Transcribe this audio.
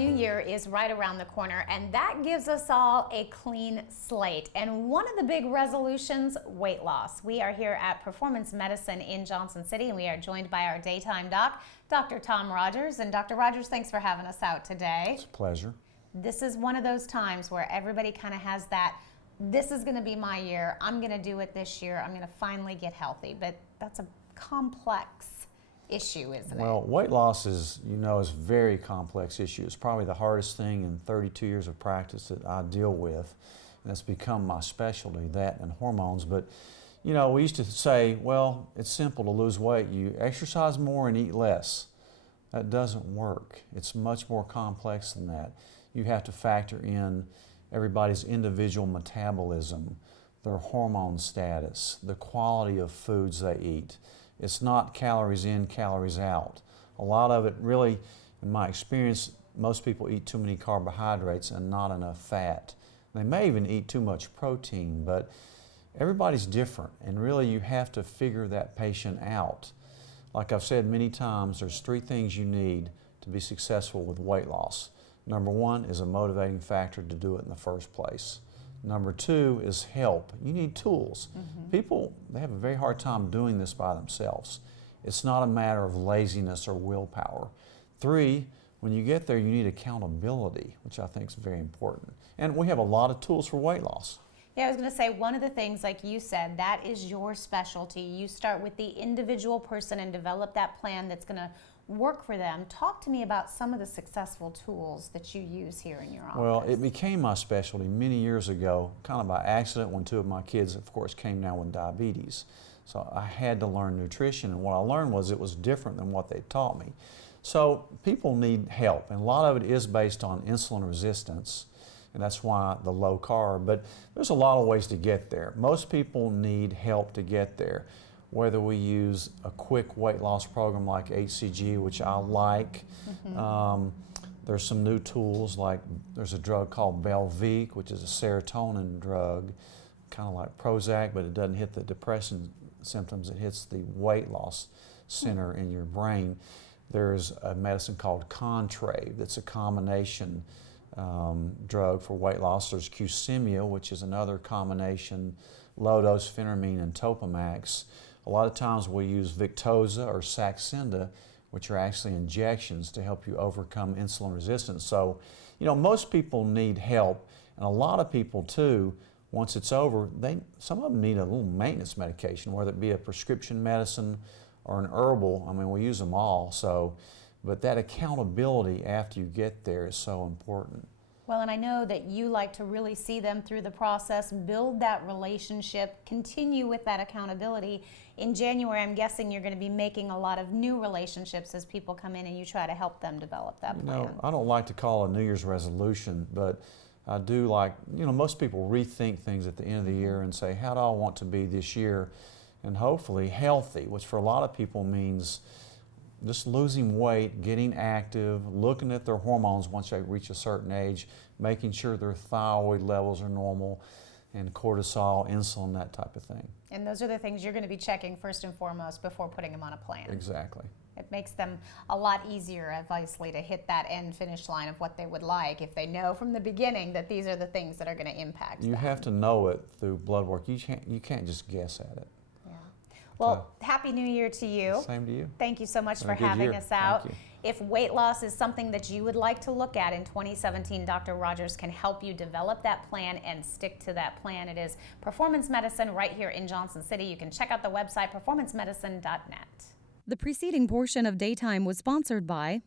new year is right around the corner, and that gives us all a clean slate. And one of the big resolutions, weight loss. We are here at Performance Medicine in Johnson City, and we are joined by our daytime doc, Dr. Tom Rogers. And Dr. Rogers, thanks for having us out today. It's a pleasure. This is one of those times where everybody kind of has that, this is going to be my year, I'm going to do it this year, I'm going to finally get healthy. But that's a complex issue, isn't it? Well, weight loss is a very complex issue. It's probably the hardest thing in 32 years of practice that I deal with, and it's become my specialty, that and hormones. But we used to say, well, it's simple to lose weight. You exercise more and eat less. That doesn't work. It's much more complex than that. You have to factor in everybody's individual metabolism, their hormone status, the quality of foods they eat. It's not calories in, calories out. A lot of it really, in my experience, most people eat too many carbohydrates and not enough fat. They may even eat too much protein, but everybody's different, and really you have to figure that patient out. Like I've said many times, there's 3 things you need to be successful with weight loss. Number 1 is a motivating factor to do it in the first place. Number 2 is help. You need tools. People, they have a very hard time doing this by themselves. It's not a matter of laziness or willpower. 3, when you get there, you need accountability, which I think is very important. And we have a lot of tools for weight loss. Yeah, I was going to say, one of the things, like you said, that is your specialty. You start with the individual person and develop that plan that's going to work for them. Talk to me about some of the successful tools that you use here in your office. Well, it became my specialty many years ago, kind of by accident, when 2 of my kids, of course, came down with diabetes. So I had to learn nutrition, and what I learned was it was different than what they taught me. So people need help, and a lot of it is based on insulin resistance, and that's why the low carb, but there's a lot of ways to get there. Most people need help to get there. Whether we use a quick weight loss program like HCG, which I like. There's some new tools, like there's a drug called Belviq, which is a serotonin drug, kind of like Prozac, but it doesn't hit the depression symptoms, it hits the weight loss center in your brain. There's a medicine called Contrave that's a combination drug for weight loss. There's Qsymia, which is another combination, low-dose phentermine and Topamax. A lot of times we use Victoza or Saxenda, which are actually injections to help you overcome insulin resistance. So, most people need help, and a lot of people too, once it's over, some of them need a little maintenance medication, whether it be a prescription medicine or an herbal. I mean, we use them all, but that accountability after you get there is so important. Well, and I know that you like to really see them through the process, build that relationship, continue with that accountability. In January, I'm guessing you're going to be making a lot of new relationships as people come in and you try to help them develop that plan. I don't like to call it a New Year's resolution, but I do like, most people rethink things at the end of the year and say, how do I want to be this year? And hopefully healthy, which for a lot of people means just losing weight, getting active, looking at their hormones once they reach a certain age, making sure their thyroid levels are normal, and cortisol, insulin, that type of thing. And those are the things you're going to be checking first and foremost before putting them on a plan. Exactly. It makes them a lot easier, obviously, to hit that end finish line of what they would like if they know from the beginning that these are the things that are going to impact them. You have to know it through blood work. You can't just guess at it. Well, Happy New Year to you. Same to you. Thank you so much for having us out. Thank you. If weight loss is something that you would like to look at in 2017, Dr. Rogers can help you develop that plan and stick to that plan. It is Performance Medicine right here in Johnson City. You can check out the website, performancemedicine.net. The preceding portion of Daytime was sponsored by